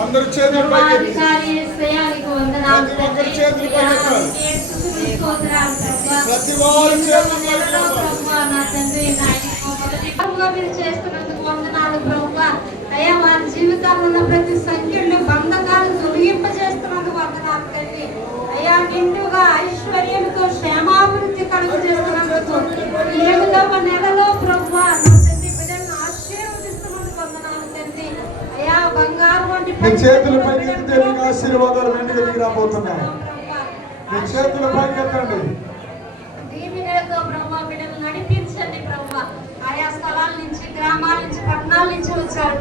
అందరూ చేతులు ప్రతి వారి మీరు చేస్తున్నందుకు వందనాలు ప్రభు. అయ్యా వారి జీవితాల్లో ఉన్న ప్రతి సంఖ్యలు బంధకాలు తొలగింపజేస్తున్నందుకు వందనాలు తండ్రి. అయ్యా నిండుగా ఐశ్వర్యంతో క్షేమాభివృద్ధి కలుగు చేస్తున్నందుకు నెలలో ప్రభు మీ చేతులు పైకి ఎత్తితే మీకు ఆశీర్వాదాలు మెండుగా దిగి రాబోతున్నాయి మీ చేతులు పైకి ఎత్తండి నడిపించండి ఆయా స్థలాల నుంచి గ్రామాల నుంచి పట్టణాల నుంచి వచ్చారు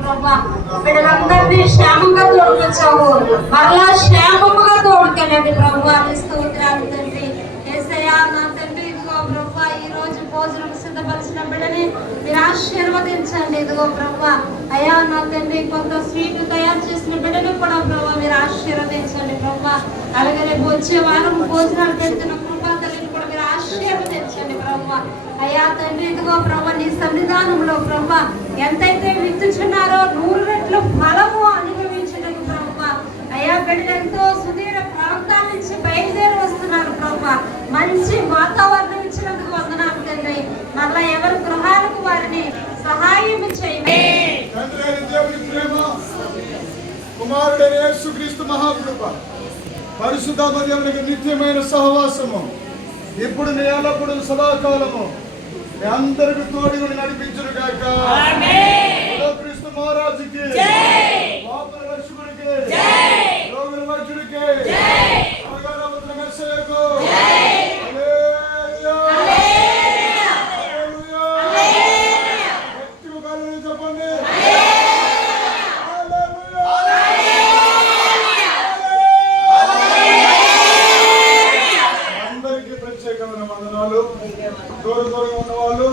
బిడ్డలందరినీ క్షేమంగా తోడుకొచ్చావు. మరలా క్షేమముగా తోడుకెళ్ళండి ప్రభు. స్తోత్రాలు తండ్రి. ఏసయ్యా నా తండ్రి ఇదిగో ప్రభు ఈ రోజు భోజనం సిద్ధపరిచిన బిడ్డని మీరు ఆశీర్వదించండి. ఇదిగో ప్రభు అయ్యా నా తండ్రి కొంత స్వీట్ తయారు చేసిన బిడ్డలు కూడా ప్రభావ మీరు ఆశీర్వదించండి ప్రభావ అలాగే రేపు వచ్చే వారం భోజనాలు పెడుతున్న కృపా తల్లిని కూడా మీరు ఆశీర్వదించండి ప్రభు. అయ్యా తండ్రి ఇదిగో ప్రభా నీ సన్నిధానంలో ప్రభా ఎంతైతే విత్తుచున్నారో నూరు రెట్లు ఫలము అనుభవించడానికి ప్రభు. అయ్యా బిడ్డలు ఎంతో సుదీర ప్రాంతాల నుంచి బయలుదేరి వస్తున్నారు ప్రభా. మంచి వాతావరణం ఇచ్చినందుకు వందనాలు తండ్రి. మళ్ళా ఎవరి గృహాలకు వారిని సహాయం చేయండి. కుమారుడైన యేసుక్రీస్తు మహాకృప పరిశుద్ధాత్మ దేవునికి నిత్యమైన సహవాసము ఇప్పుడు నీ ఎల్లప్పుడు సదాకాలము మీ అందరికి తోడుగుని నడిపించును గాక. క్రీస్తు మహారాజుకి పాపల రక్షకుడికి రోగుల వైద్యుడికి చెప్పండి. వందనాలు దూర దూరంగా ఉన్న వాళ్ళు